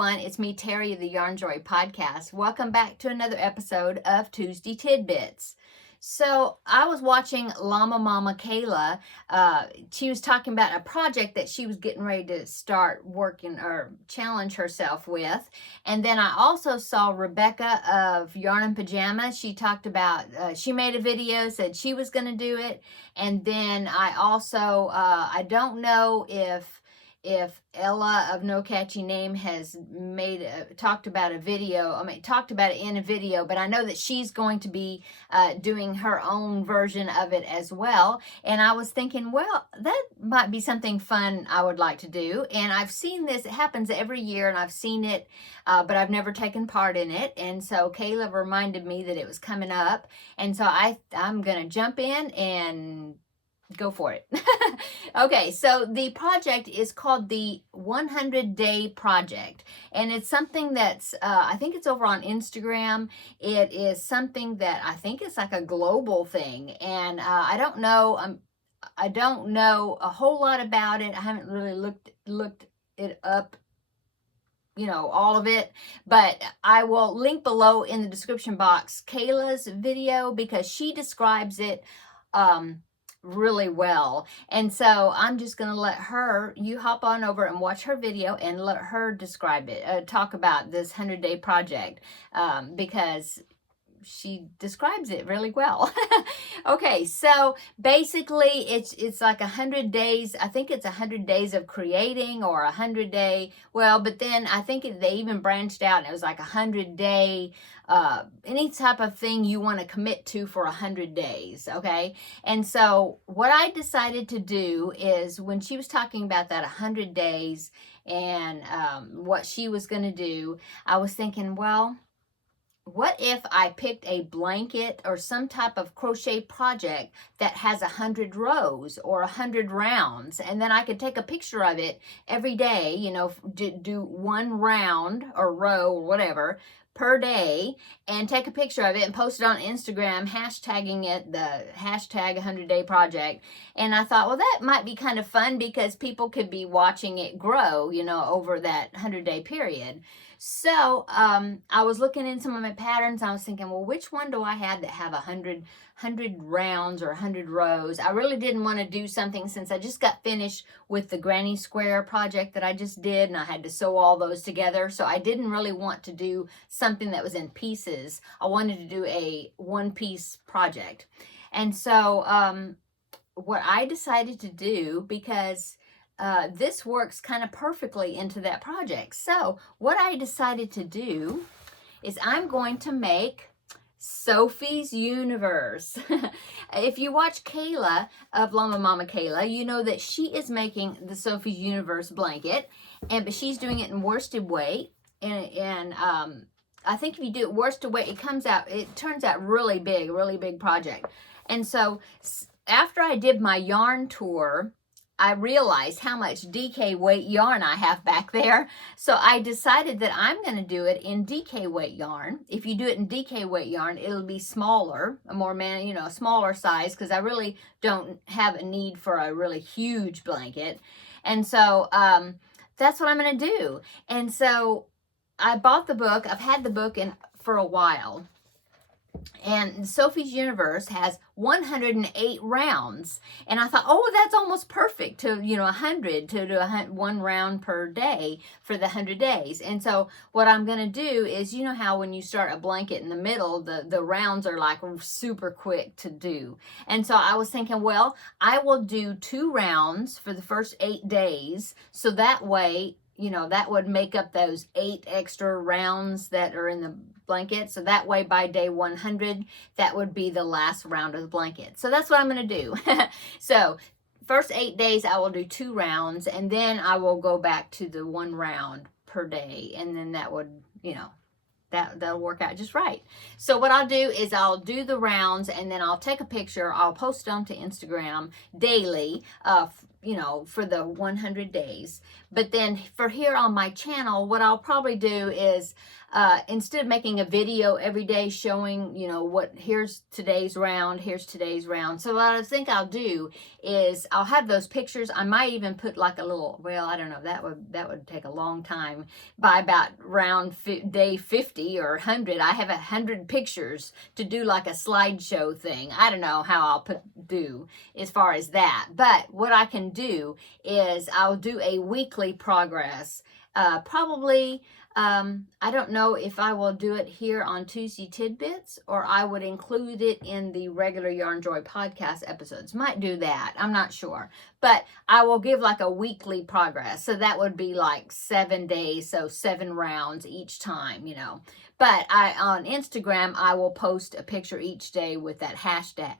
everyone, it's me, Terri, of the Yarn Joy podcast. Welcome back to another episode of Tuesday Tidbits. So I was watching Llama Mama Kayla. She was talking about a project that she was getting ready to start working or challenge herself with. And then I also saw Rebecca of Yarn and Pajamas. She talked about, she made a video, said she was going to do it. And then I also, I don't know if Ella of No Catchy Name has talked about it in a video, but I know that she's going to be doing her own version of it as well. And I was thinking, well, that might be something fun I would like to do. And I've seen this, it happens every year, and I've seen it, but I've never taken part in it. And so Kayla reminded me that it was coming up. And so I'm going to jump in and go for it. Okay, so the project is called the 100-Day Project, and it's something that's, I think it's over on Instagram. It is something that I think is like a global thing, and I don't know a whole lot about it. I haven't really looked it up, all of it, but I will link below in the description box Kayla's video because she describes it really well. And so I'm just going to let you hop on over and watch her video and let her describe it, talk about this 100-day project, because she describes it really well. Okay, so basically it's like 100 days. I think it's 100 days of creating, or 100-day. Well, but then I think they even branched out and it was like 100-day, any type of thing you want to commit to for 100 days. Okay. And so what I decided to do is, when she was talking about that 100 days and what she was going to do, I was thinking, well, what if I picked a blanket or some type of crochet project that has 100 rows or 100 rounds, and then I could take a picture of it every day, do one round or row or whatever per day, and take a picture of it and post it on Instagram, hashtagging it the hashtag 100-Day Project. And I thought, well, that might be kind of fun because people could be watching it grow, over that 100-day period. So I was looking in some of my patterns. I was thinking, well, which one do I have that have 100 rounds or 100 rows? I really didn't want to do something, since I just got finished with the granny square project that I just did, and I had to sew all those together. So I didn't really want to do something that was in pieces. I wanted to do a one-piece project. And so what I decided to do, because this works kind of perfectly into that project. So what I decided to do is I'm going to make Sophie's Universe. If you watch Kayla of Llama Mama Kayla, you know that she is making the Sophie's Universe blanket, but she's doing it in worsted weight. And I think if you do it worsted weight, it turns out really big project. And so after I did my yarn tour, I realized how much DK weight yarn I have back there. So I decided that I'm going to do it in DK weight yarn. If you do it in DK weight yarn, it'll be smaller, a smaller size, because I really don't have a need for a really huge blanket. And so that's what I'm going to do. And so I bought the book. I've had the book for a while. And Sophie's Universe has 108 rounds. And I thought, oh, that's almost perfect to, 100, to do one round per day for the 100 days. And so what I'm going to do is, how when you start a blanket in the middle, the rounds are like super quick to do. And so I was thinking, well, I will do 2 rounds for the first 8 days. So that way, that would make up those 8 extra rounds that are in the blanket. So that way by day 100, that would be the last round of the blanket. So that's what I'm going to do. So first 8 days, I will do 2 rounds, and then I will go back to the 1 round per day. And then that would, that'll work out just right. So what I'll do is I'll do the rounds, and then I'll take a picture. I'll post it onto Instagram daily you know, for the 100 days. But then for here on my channel, what I'll probably do is instead of making a video every day showing, you know, what here's today's round. So what I think I'll do is I'll have those pictures. I might even put like a little, well, I don't know, that would take a long time. By about round day 50 or 100, I have 100 pictures to do like a slideshow thing. I don't know how I'll do as far as that. But what I can do is I'll do a weekly progress. Probably, I don't know if I will do it here on Tuesday Tidbits or I would include it in the regular Yarn Joy podcast episodes. Might do that. I'm not sure. But I will give like a weekly progress. So that would be like 7 days. So 7 rounds each time, you know. But on Instagram, I will post a picture each day with that hashtag.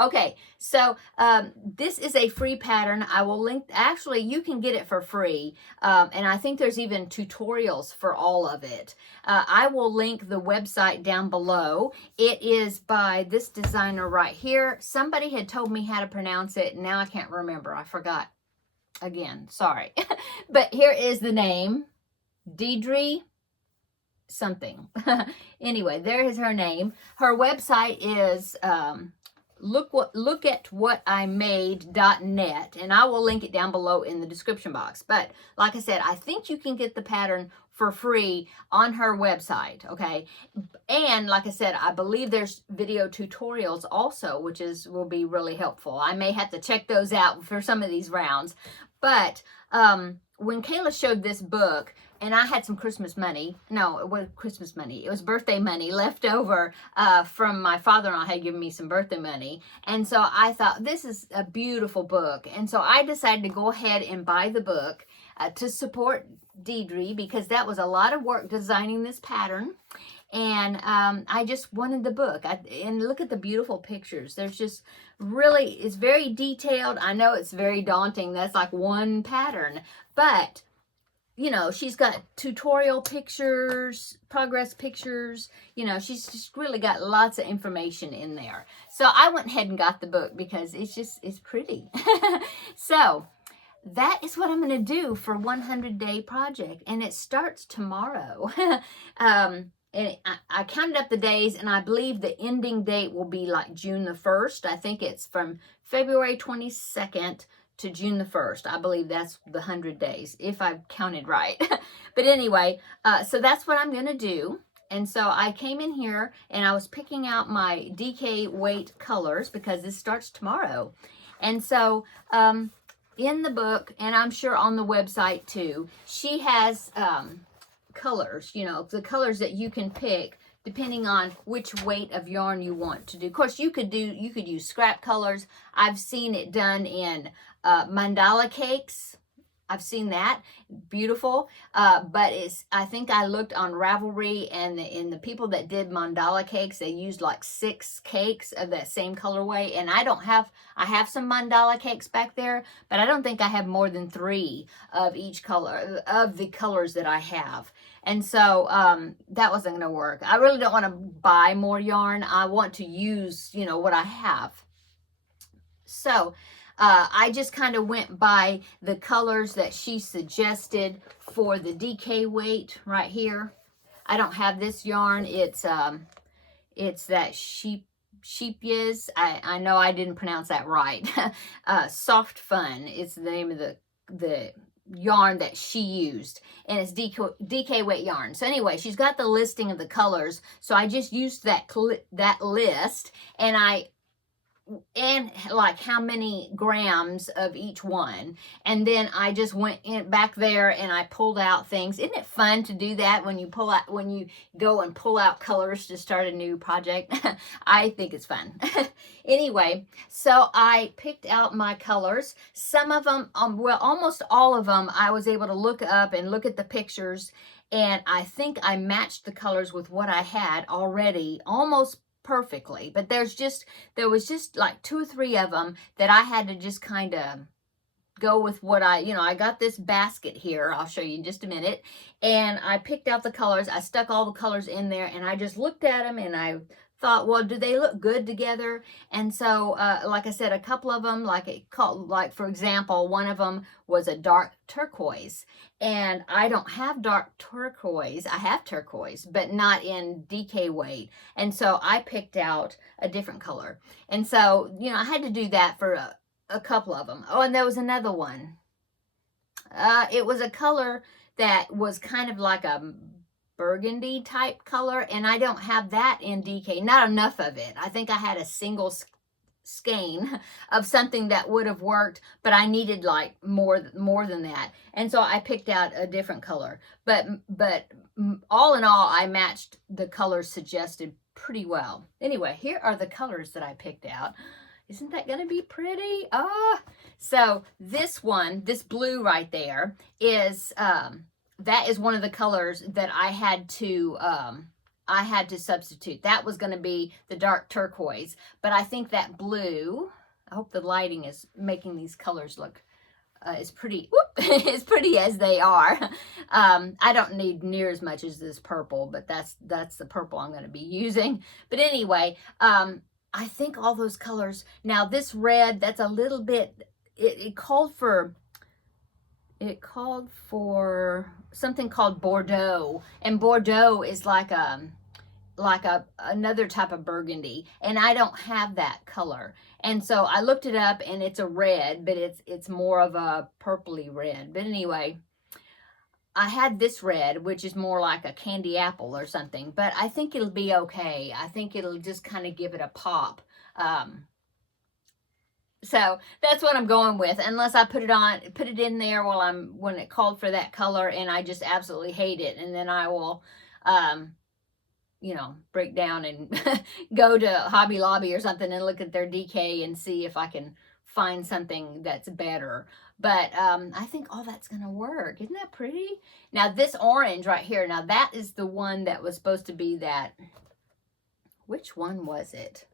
Okay, so this is a free pattern. I will link, actually you can get it for free, and I think there's even tutorials for all of it. I will link the website down below. It is by this designer right here. Somebody had told me how to pronounce it, now I can't remember. I forgot again, sorry. But here is the name, Deidre something. Anyway, there is her name. Her website is lookatwhatimade.net, and I will link it down below in the description box. But like I said, I think you can get the pattern for free on her website, okay? And like I said, I believe there's video tutorials also, which will be really helpful. I may have to check those out for some of these rounds. But when Kayla showed this book, and I had some Christmas money. No, it wasn't Christmas money. It was birthday money left over from my father-in-law had given me some birthday money. And so I thought, this is a beautiful book. And so I decided to go ahead and buy the book to support Deidre, because that was a lot of work designing this pattern. And I just wanted the book. And look at the beautiful pictures. There's just really, it's very detailed. I know it's very daunting. That's like one pattern. But you know, she's got tutorial pictures, progress pictures, you know, she's just really got lots of information in there. So I went ahead and got the book because it's pretty. So that is what I'm going to do for 100-day project. And it starts tomorrow. And I counted up the days, and I believe the ending date will be like June the 1st. I think it's from February 22nd to June the 1st. I believe that's the 100 days, if I've counted right. But anyway, so that's what I'm going to do. And so I came in here and I was picking out my DK weight colors because this starts tomorrow. And so in the book, and I'm sure on the website too, she has colors, you know, the colors that you can pick depending on which weight of yarn you want to do. Of course, you could use scrap colors. I've seen it done in mandala cakes. I've seen that, beautiful. But I think I looked on Ravelry, and in the people that did mandala cakes, they used like 6 cakes of that same colorway. And I have some mandala cakes back there, but I don't think I have more than 3 of each color, of the colors that I have. And so that wasn't going to work. I really don't want to buy more yarn. I want to use, you know, what I have. So I just kind of went by the colors that she suggested for the DK weight right here. I don't have this yarn. It's that sheepyas. I know I didn't pronounce that right. Soft Fun. It's the name of the yarn that she used, and it's DK weight yarn. So anyway, she's got the listing of the colors, so I just used that list, and like how many grams of each one, and then I just went in back there and I pulled out things. Isn't it fun to do that when you go and pull out colors to start a new project? I think it's fun. Anyway, so I picked out my colors. Some of them, well, almost all of them, I was able to look up and look at the pictures, and I think I matched the colors with what I had already almost perfectly. But there was just like 2 or 3 of them that I had to just kind of go with what I got this basket here. I'll show you in just a minute. And I picked out the colors. I stuck all the colors in there, and I just looked at them, and I thought, well, do they look good together? And so, like I said, a couple of them, like for example, one of them was a dark turquoise, and I don't have dark turquoise. I have turquoise, but not in DK weight. And so I picked out a different color. And so, I had to do that for a couple of them. Oh, and there was another one. It was a color that was kind of like a burgundy type color, and I don't have that in DK, not enough of it. I think I had a single skein of something that would have worked, but I needed like more than that, and so I picked out a different color. But all in all, I matched the colors suggested pretty well. Anyway, here are the colors that I picked out. Isn't that going to be pretty? So this one, this blue right there, is that is one of the colors that I had to substitute. That was going to be the dark turquoise, but I think that blue, I hope the lighting is making these colors look as pretty as pretty as they are. I don't need near as much as this purple, but that's the purple I'm going to be using. But anyway, I think all those colors. Now this red, that's a little bit, it called for something called Bordeaux, and Bordeaux is like another type of burgundy, and I don't have that color. And so I looked it up, and it's a red, but it's more of a purpley red. But anyway, I had this red, which is more like a candy apple or something, but I think it'll be okay. I think it'll just kind of give it a pop. So that's what I'm going with, unless I put it in there when it called for that color and I just absolutely hate it, and then I will, break down and go to Hobby Lobby or something and look at their DK and see if I can find something that's better. But I think all that's going to work. Isn't that pretty? Now this orange right here, now that is the one that was supposed to be that, which one was it?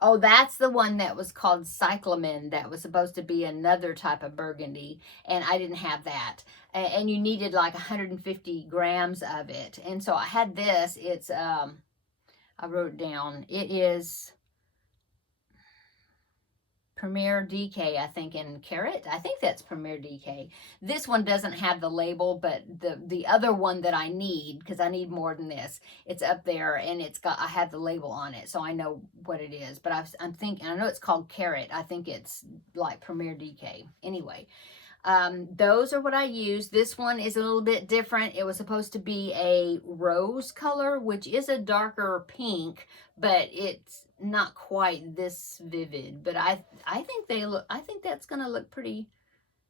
Oh, that's the one that was called cyclamen, that was supposed to be another type of burgundy, and I didn't have that. And you needed like 150 grams of it. And so I had this. It's, I wrote it down. It is Premier DK, I think, in carat. I think that's Premier DK. This one doesn't have the label, but the other one that I need, because I need more than this, it's up there, and I have the label on it, so I know what it is. But I'm thinking, I know it's called carat. I think it's like Premier DK. Anyway, those are what I use. This one is a little bit different. It was supposed to be a rose color, which is a darker pink, but it's not quite this vivid. But I think that's gonna look pretty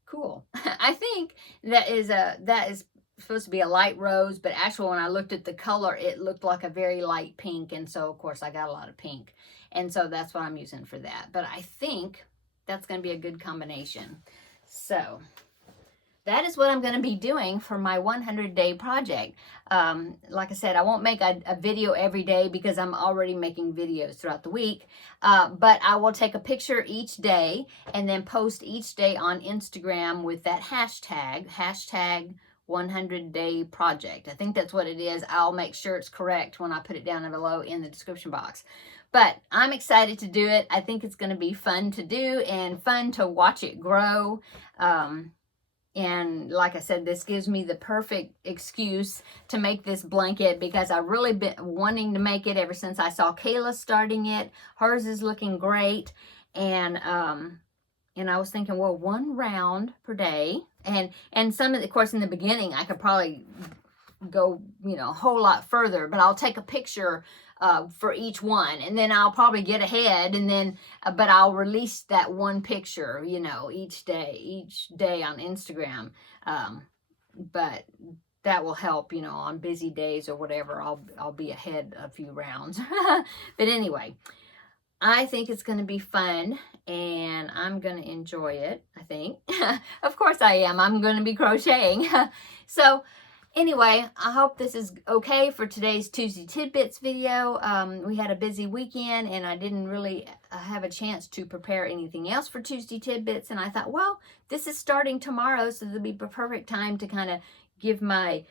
cool. I think that is supposed to be a light rose, but actually when I looked at the color, it looked like a very light pink, and so of course I got a lot of pink, and so that's what I'm using for that. But I think that's gonna be a good combination. So that is what I'm going to be doing for my 100-day project. Like I said, I won't make a video every day because I'm already making videos throughout the week. But I will take a picture each day and then post each day on Instagram with that hashtag 100-day project. I think that's what it is. I'll make sure it's correct when I put it down below in the description box. But I'm excited to do it. I think it's going to be fun to do and fun to watch it grow. And like I said, this gives me the perfect excuse to make this blanket, because I've really been wanting to make it ever since I saw Kayla starting it. Hers is looking great. And I was thinking, well, 1 round per day. And some of course, in the beginning, I could probably go, a whole lot further, but I'll take a picture for each one, and then I'll probably get ahead, and then but I'll release that one picture, each day on Instagram. But that will help, on busy days or whatever. I'll be ahead a few rounds. But anyway, I think it's going to be fun, and I'm going to enjoy it, I think. Of course I am. I'm going to be crocheting. So Anyway, I hope this is okay for today's Tuesday Tidbits video. We had a busy weekend and I didn't really have a chance to prepare anything else for Tuesday Tidbits. And I thought, well, this is starting tomorrow, so there'll be a perfect time to kind of give my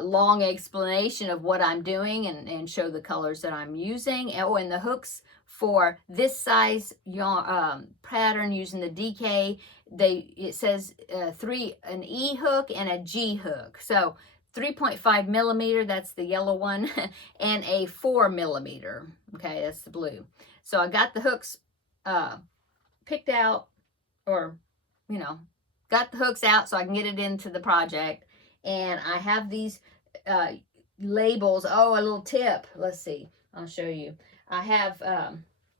long explanation of what I'm doing and show the colors that I'm using. Oh, and the hooks for this size yarn, pattern using the DK, it says an E hook and a G hook. So 3.5 millimeter, that's the yellow one, and a 4 millimeter, okay, that's the blue. So I got the hooks picked out, or, you know, got the hooks out so I can get it into the project. And I have these labels. Oh, a little tip. Let's see. I'll show you. I have,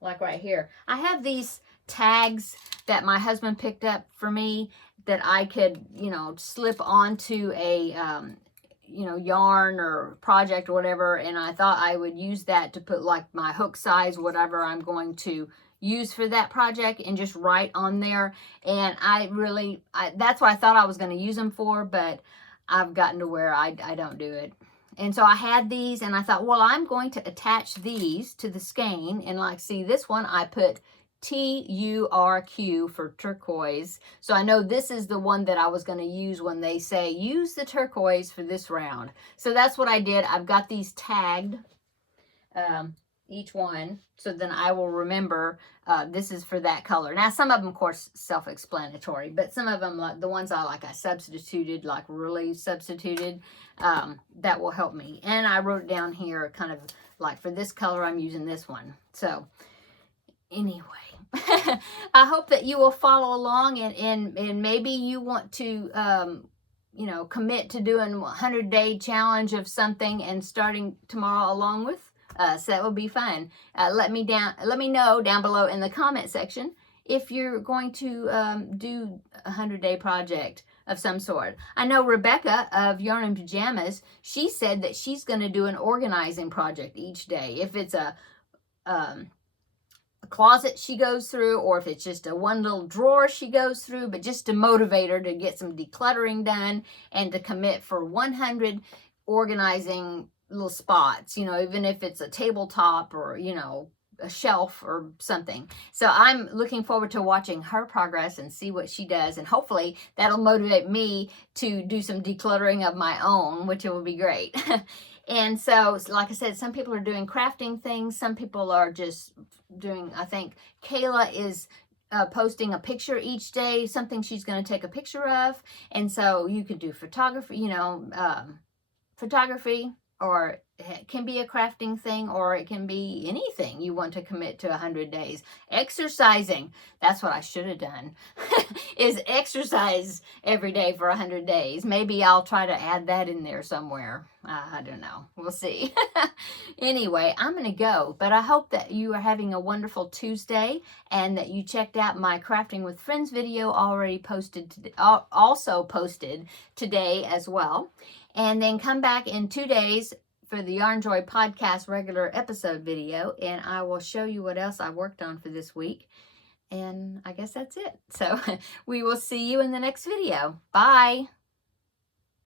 like right here, I have these tags that my husband picked up for me that I could, you know, slip onto a you know, yarn or project or whatever, and I thought I would use that to put like my hook size, whatever I'm going to use for that project, and just write on there. And that's what I thought I was going to use them for, but I've gotten to where I don't do it. And so I had these and I thought, well, I'm going to attach these to the skein, and like, see, this one I put TURQ for turquoise. So I know this is the one that I was going to use when they say use the turquoise for this round. So that's what I did. I've got these tagged, each one, so then I will remember this is for that color. Now some of them, of course, self-explanatory, but some of them, like the ones I substituted, like really substituted, that will help me. And I wrote down here kind of like for this color I'm using this one. So anyway, I hope that you will follow along, and maybe you want to you know, commit to doing a 100-day challenge of something and starting tomorrow along with us. That would be fun. Let me know down below in the comment section if you're going to do a 100-day project of some sort. I know Rebecca of Yarn and Pajamas, she said that she's going to do an organizing project each day. If it's a closet she goes through, or if it's just a one little drawer she goes through, but just to motivate her to get some decluttering done and to commit for 100 organizing little spots, you know, even if it's a tabletop or, you know, a shelf or something. So I'm looking forward to watching her progress and see what she does, and hopefully that'll motivate me to do some decluttering of my own, which will be great. And so, like I said, some people are doing crafting things. Some people are just doing, I think Kayla is posting a picture each day, something she's going to take a picture of. And so you could do photography, you know, photography, or it can be a crafting thing, or it can be anything you want to commit to 100 days. Exercising, that's what I should have done, is exercise every day for 100 days. Maybe I'll try to add that in there somewhere. I don't know. We'll see. Anyway, I'm going to go, but I hope that you are having a wonderful Tuesday, and that you checked out my Crafting with Friends video already posted today, also posted today as well. And then come back in 2 days for the Yarn Joy podcast regular episode video, and I will show you what else I worked on for this week. And I guess that's it. So we will see you in the next video. Bye.